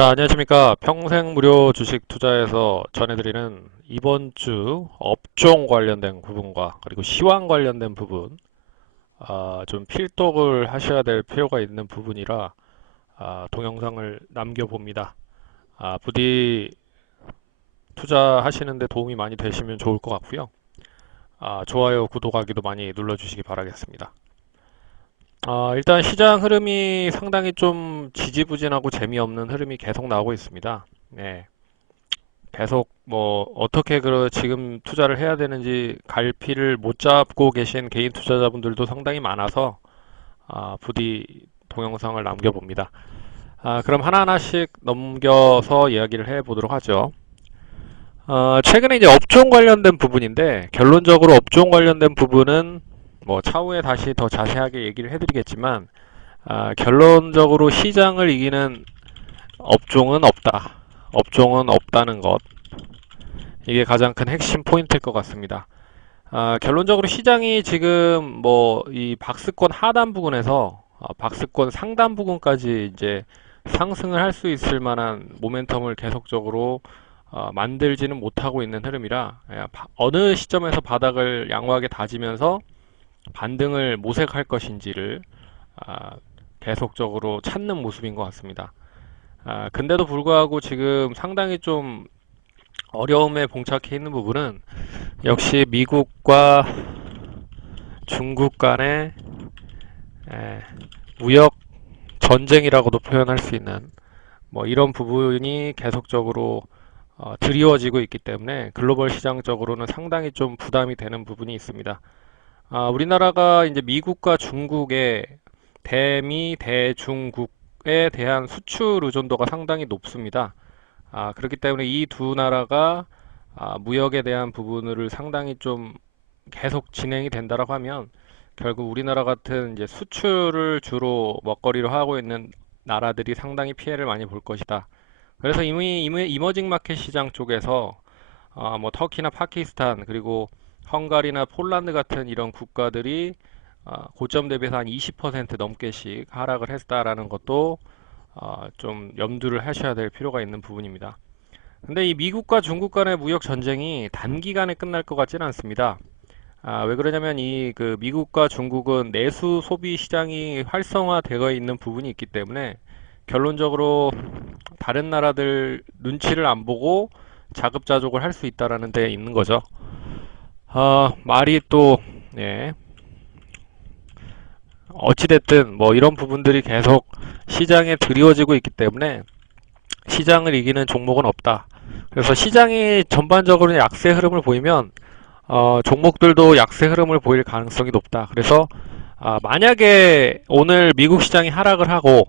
자, 안녕하십니까. 평생 무료 주식 투자에서 전해드리는 이번 주 업종 관련된 부분과 그리고 시황 관련된 부분, 좀 필독을 하셔야 될 필요가 있는 부분이라 동영상을 남겨봅니다. 부디 투자하시는데 도움이 많이 되시면 좋을 것 같고요. 좋아요, 구독하기도 많이 눌러주시기 바라겠습니다. 일단 시장 흐름이 상당히 좀 지지부진하고 재미없는 흐름이 계속 나오고 있습니다. 네. 계속 뭐 어떻게 지금 투자를 해야 되는지 갈피를 못 잡고 계신 개인 투자자분들도 상당히 많아서 부디 동영상을 남겨봅니다. 그럼 하나하나씩 넘겨서 이야기를 해보도록 하죠. 최근에 이제 업종 관련된 부분인데 결론적으로 업종 관련된 부분은 뭐 차후에 다시 더 자세하게 얘기를 해드리겠지만 결론적으로 시장을 이기는 업종은 없다. 업종은 없다는 것. 이게 가장 큰 핵심 포인트일 것 같습니다. 결론적으로 시장이 지금 뭐 이 박스권 하단 부근에서 박스권 상단 부근까지 이제 상승을 할 수 있을 만한 모멘텀을 계속적으로 만들지는 못하고 있는 흐름이라 어느 시점에서 바닥을 양호하게 다지면서 반등을 모색할 것인지를 계속적으로 찾는 모습인 것 같습니다. 근데도 불구하고 지금 상당히 좀 어려움에 봉착해 있는 부분은 역시 미국과 중국 간의 무역 전쟁이라고도 표현할 수 있는 뭐 이런 부분이 계속적으로 드리워지고 있기 때문에 글로벌 시장적으로는 상당히 좀 부담이 되는 부분이 있습니다. 우리나라가 이제 미국과 중국의 대미, 대중국에 대한 수출 의존도가 상당히 높습니다. 그렇기 때문에 이 두 나라가 무역에 대한 부분을 상당히 좀 계속 진행이 된다라고 하면 결국 우리나라 같은 이제 수출을 주로 먹거리로 하고 있는 나라들이 상당히 피해를 많이 볼 것이다. 그래서 이미 이머징 마켓 시장 쪽에서 뭐 터키나 파키스탄 그리고 헝가리나 폴란드 같은 이런 국가들이 고점 대비해서 한 20% 넘게씩 하락을 했다라는 것도 좀 염두를 하셔야 될 필요가 있는 부분입니다. 근데 이 미국과 중국 간의 무역 전쟁이 단기간에 끝날 것 같지는 않습니다. 왜 그러냐면 이 그 미국과 중국은 내수 소비 시장이 활성화되어 있는 부분이 있기 때문에 결론적으로 다른 나라들 눈치를 안 보고 자급자족을 할 수 있다라는 데 있는 거죠. 말이 또 예, 어찌됐든 뭐 이런 부분들이 계속 시장에 드리워지고 있기 때문에 시장을 이기는 종목은 없다. 그래서 시장이 전반적으로 약세 흐름을 보이면 종목들도 약세 흐름을 보일 가능성이 높다. 그래서 만약에 오늘 미국 시장이 하락을 하고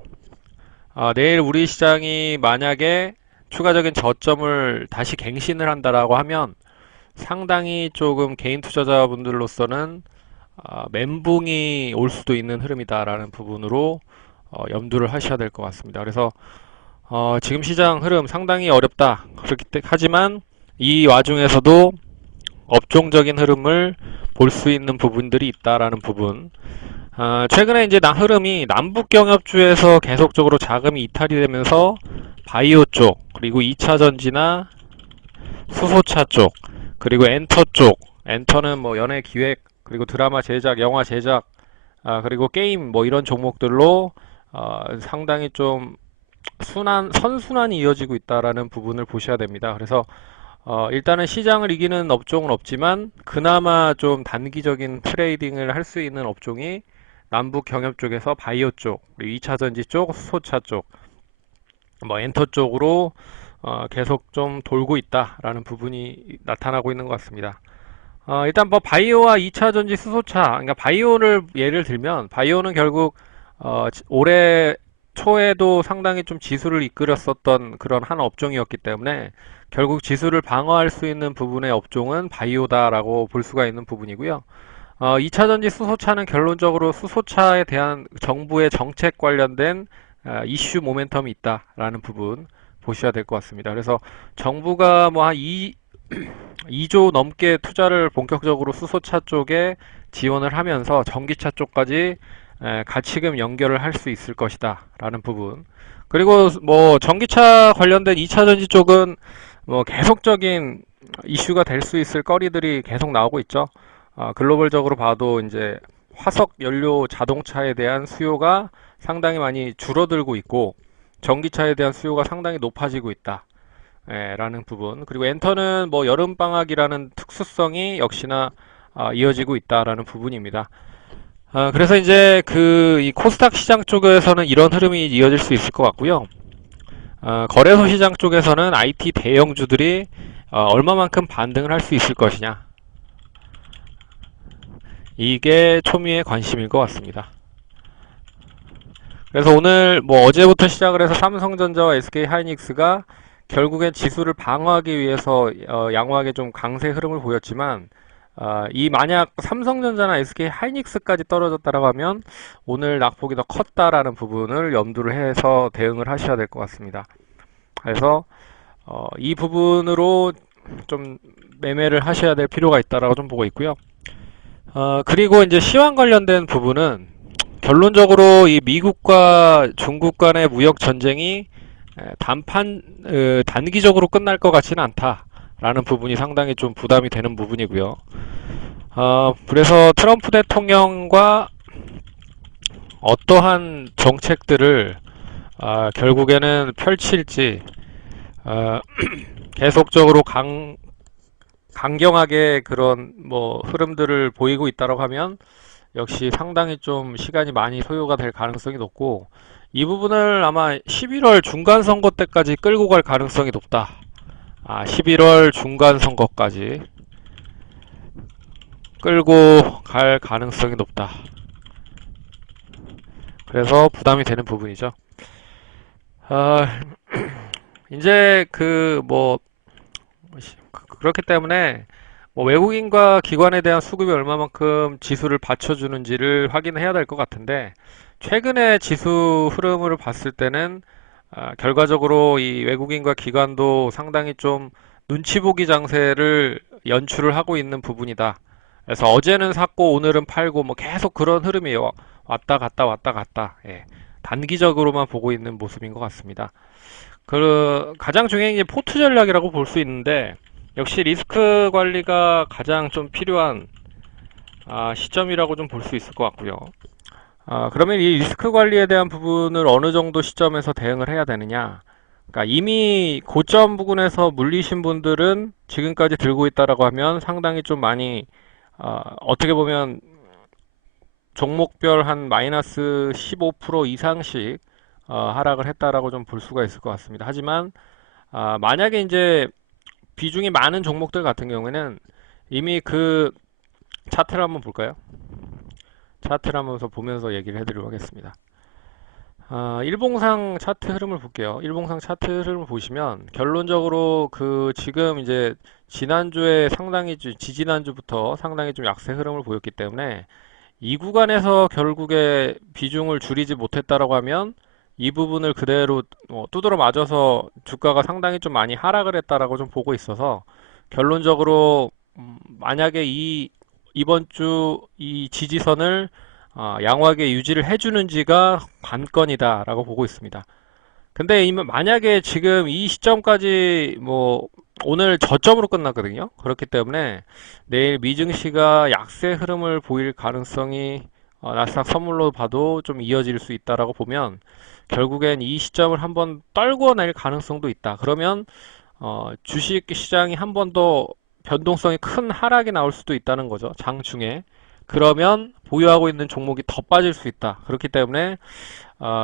내일 우리 시장이 만약에 추가적인 저점을 다시 갱신을 한다라고 하면 상당히 조금 개인 투자자분들로서는 멘붕이 올 수도 있는 흐름이다라는 부분으로 염두를 하셔야 될 것 같습니다. 그래서 지금 시장 흐름 상당히 어렵다. 하지만 이 와중에서도 업종적인 흐름을 볼 수 있는 부분들이 있다라는 부분. 최근에 이제 흐름이 남북 경협주에서 계속적으로 자금이 이탈이 되면서 바이오 쪽, 그리고 2차 전지나 수소차 쪽, 그리고 엔터 쪽, 엔터는 뭐 연예 기획, 그리고 드라마 제작, 영화 제작, 그리고 게임 뭐 이런 종목들로 상당히 좀 선순환이 이어지고 있다라는 부분을 보셔야 됩니다. 그래서 일단은 시장을 이기는 업종은 없지만 그나마 좀 단기적인 트레이딩을 할 수 있는 업종이 남북 경협 쪽에서 바이오 쪽, 그리고 2차 전지 쪽, 수소차 쪽, 뭐 엔터 쪽으로 계속 좀 돌고 있다라는 부분이 나타나고 있는 것 같습니다. 일단 뭐 바이오와 2차 전지 수소차, 그러니까 바이오를 예를 들면 바이오는 결국 올해 초에도 상당히 좀 지수를 이끌었었던 그런 한 업종이었기 때문에 결국 지수를 방어할 수 있는 부분의 업종은 바이오다라고 볼 수가 있는 부분이고요. 2차 전지 수소차는 결론적으로 수소차에 대한 정부의 정책 관련된 이슈 모멘텀이 있다라는 부분 보셔야 될 것 같습니다. 그래서 정부가 뭐 한 2조 넘게 투자를 본격적으로 수소차 쪽에 지원을 하면서 전기차 쪽까지 가치금 연결을 할 수 있을 것이다 라는 부분. 그리고 뭐 전기차 관련된 2차 전지 쪽은 뭐 계속적인 이슈가 될 수 있을 거리들이 계속 나오고 있죠. 글로벌적으로 봐도 이제 화석 연료 자동차에 대한 수요가 상당히 많이 줄어들고 있고 전기차에 대한 수요가 상당히 높아지고 있다. 예, 라는 부분. 그리고 엔터는 뭐 여름방학이라는 특수성이 역시나 이어지고 있다라는 부분입니다. 그래서 이제 이 코스닥 시장 쪽에서는 이런 흐름이 이어질 수 있을 것 같고요. 거래소 시장 쪽에서는 IT 대형주들이 얼마만큼 반등을 할 수 있을 것이냐. 이게 초미의 관심일 것 같습니다. 그래서 오늘 뭐 어제부터 시작을 해서 삼성전자와 SK하이닉스가 결국엔 지수를 방어하기 위해서 양호하게 좀 강세 흐름을 보였지만 이 만약 삼성전자나 SK하이닉스까지 떨어졌다라고 하면 오늘 낙폭이 더 컸다라는 부분을 염두를 해서 대응을 하셔야 될 것 같습니다. 그래서 이 부분으로 좀 매매를 하셔야 될 필요가 있다라고 좀 보고 있고요. 그리고 이제 시황 관련된 부분은 결론적으로 이 미국과 중국 간의 무역 전쟁이 단기적으로 끝날 것 같지는 않다라는 부분이 상당히 좀 부담이 되는 부분이고요. 그래서 트럼프 대통령과 어떠한 정책들을 결국에는 펼칠지 계속적으로 강경하게 그런 뭐 흐름들을 보이고 있다고 하면 역시 상당히 좀 시간이 많이 소요가 될 가능성이 높고 이 부분을 아마 11월 중간 선거 때까지 끌고 갈 가능성이 높다. 11월 중간 선거까지 끌고 갈 가능성이 높다. 그래서 부담이 되는 부분이죠. 이제 그렇기 때문에 뭐 외국인과 기관에 대한 수급이 얼마만큼 지수를 받쳐주는지를 확인해야 될 것 같은데 최근에 지수 흐름을 봤을 때는 결과적으로 이 외국인과 기관도 상당히 좀 눈치 보기 장세를 연출을 하고 있는 부분이다. 그래서 어제는 샀고 오늘은 팔고 뭐 계속 그런 흐름이에요. 왔다 갔다 왔다 갔다. 예. 단기적으로만 보고 있는 모습인 것 같습니다. 가장 중요한 게 포트 전략이라고 볼 수 있는데 역시 리스크 관리가 가장 좀 필요한 시점이라고 좀 볼 수 있을 것 같고요. 그러면 이 리스크 관리에 대한 부분을 어느 정도 시점에서 대응을 해야 되느냐? 그러니까 이미 고점 부근에서 물리신 분들은 지금까지 들고 있다라고 하면 상당히 좀 많이 어떻게 보면 종목별 한 마이너스 15% 이상씩 하락을 했다라고 좀 볼 수가 있을 것 같습니다. 하지만 만약에 이제 비중이 많은 종목들 같은 경우에는 이미 그 차트를 한번 볼까요? 차트를 한번 보면서 얘기를 해드리도록 하겠습니다. 일봉상 차트 흐름을 볼게요. 일봉상 차트 흐름을 보시면 결론적으로 지금 이제 지난주에 상당히 지지난주부터 상당히 좀 약세 흐름을 보였기 때문에 이 구간에서 결국에 비중을 줄이지 못했다라고 하면 이 부분을 그대로 두드러 맞아서 주가가 상당히 좀 많이 하락을 했다라고 좀 보고 있어서 결론적으로 만약에 이번 주 이 지지선을 양호하게 유지를 해주는지가 관건이다라고 보고 있습니다. 근데 만약에 지금 이 시점까지 뭐 오늘 저점으로 끝났거든요. 그렇기 때문에 내일 미증시가 약세 흐름을 보일 가능성이 나스닥 선물로 봐도 좀 이어질 수 있다라고 보면 결국엔 이 시점을 한번 떨궈낼 가능성도 있다. 그러면 주식 시장이 한 번 더 변동성이 큰 하락이 나올 수도 있다는 거죠. 장중에. 그러면 보유하고 있는 종목이 더 빠질 수 있다. 그렇기 때문에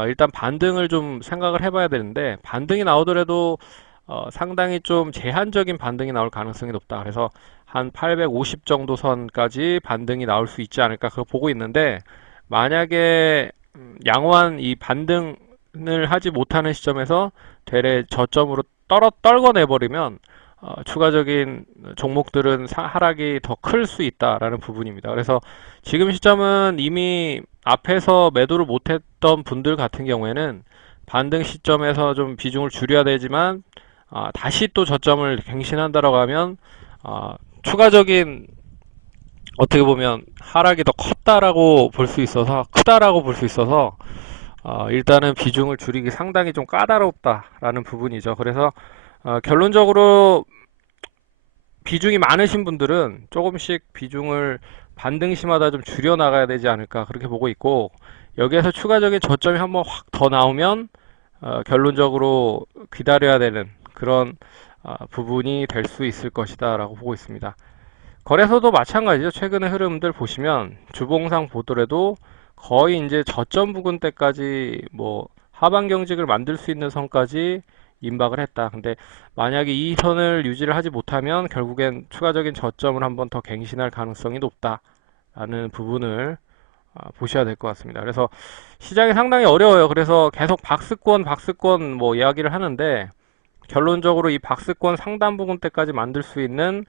일단 반등을 좀 생각을 해봐야 되는데 반등이 나오더라도 상당히 좀 제한적인 반등이 나올 가능성이 높다. 그래서 한 850 정도 선까지 반등이 나올 수 있지 않을까 그거 보고 있는데 만약에 양호한 이 반등을 하지 못하는 시점에서 되레 저점으로 떨궈내버리면 추가적인 종목들은 하락이 더 클 수 있다라는 부분입니다. 그래서 지금 시점은 이미 앞에서 매도를 못했던 분들 같은 경우에는 반등 시점에서 좀 비중을 줄여야 되지만 다시 또 저점을 갱신한다라고 하면 추가적인 어떻게 보면 하락이 더 컸다라고 볼 수 있어서 크다라고 볼 수 있어서 일단은 비중을 줄이기 상당히 좀 까다롭다라는 부분이죠. 그래서 결론적으로 비중이 많으신 분들은 조금씩 비중을 반등시마다 좀 줄여 나가야 되지 않을까 그렇게 보고 있고, 여기에서 추가적인 저점이 한번 확 더 나오면 결론적으로 기다려야 되는 그런 부분이 될 수 있을 것이다 라고 보고 있습니다. 거래소도 마찬가지죠. 최근의 흐름들 보시면 주봉상 보더라도 거의 이제 저점 부근 때까지 뭐 하방 경직을 만들 수 있는 선까지 임박을 했다. 근데 만약에 이 선을 유지를 하지 못하면 결국엔 추가적인 저점을 한번 더 갱신할 가능성이 높다라는 부분을 보셔야 될 것 같습니다. 그래서 시장이 상당히 어려워요. 그래서 계속 박스권 뭐 이야기를 하는데, 결론적으로 이 박스권 상단 부분 때까지 만들 수 있는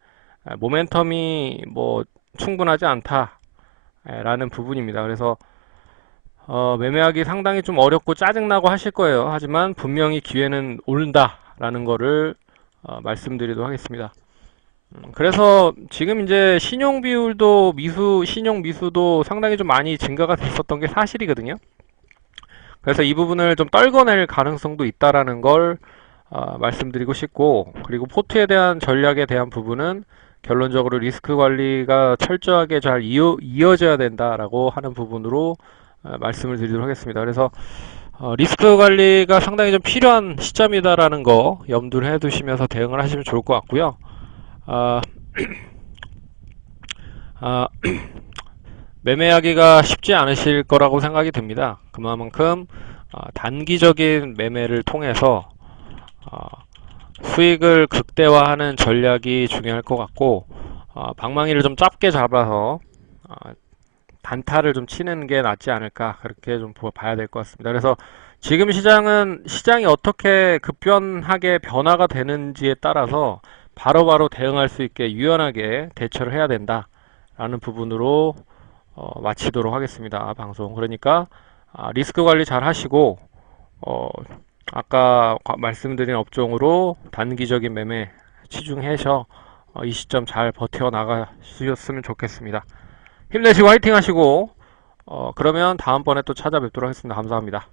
모멘텀이 뭐 충분하지 않다라는 부분입니다. 그래서 매매하기 상당히 좀 어렵고 짜증나고 하실 거예요. 하지만 분명히 기회는 온다라는 거를 말씀드리도록 하겠습니다. 그래서 지금 이제 신용 비율도 신용 미수도 상당히 좀 많이 증가가 됐었던 게 사실이거든요. 그래서 이 부분을 좀 떨궈낼 가능성도 있다라는 걸 말씀드리고 싶고, 그리고 포트에 대한 전략에 대한 부분은 결론적으로 리스크 관리가 철저하게 잘 이어져야 된다라고 하는 부분으로 말씀을 드리도록 하겠습니다. 그래서 리스크 관리가 상당히 좀 필요한 시점이다라는 거 염두를 해 두시면서 대응을 하시면 좋을 것 같고요. 아, 아, 매매하기가 쉽지 않으실 거라고 생각이 듭니다. 그만큼 단기적인 매매를 통해서 수익을 극대화하는 전략이 중요할 것 같고, 방망이를 좀 짧게 잡아서 단타를 좀 치는 게 낫지 않을까 그렇게 좀 봐야 될 것 같습니다. 그래서 지금 시장이 어떻게 급변하게 변화가 되는지에 따라서 바로바로 대응할 수 있게 유연하게 대처를 해야 된다라는 부분으로 마치도록 하겠습니다. 방송. 그러니까 리스크 관리 잘 하시고, 아까 말씀드린 업종으로 단기적인 매매 치중해서 이 시점 잘 버텨 나가셨으면 좋겠습니다. 힘내시고 화이팅 하시고, 그러면 다음번에 또 찾아뵙도록 하겠습니다. 감사합니다.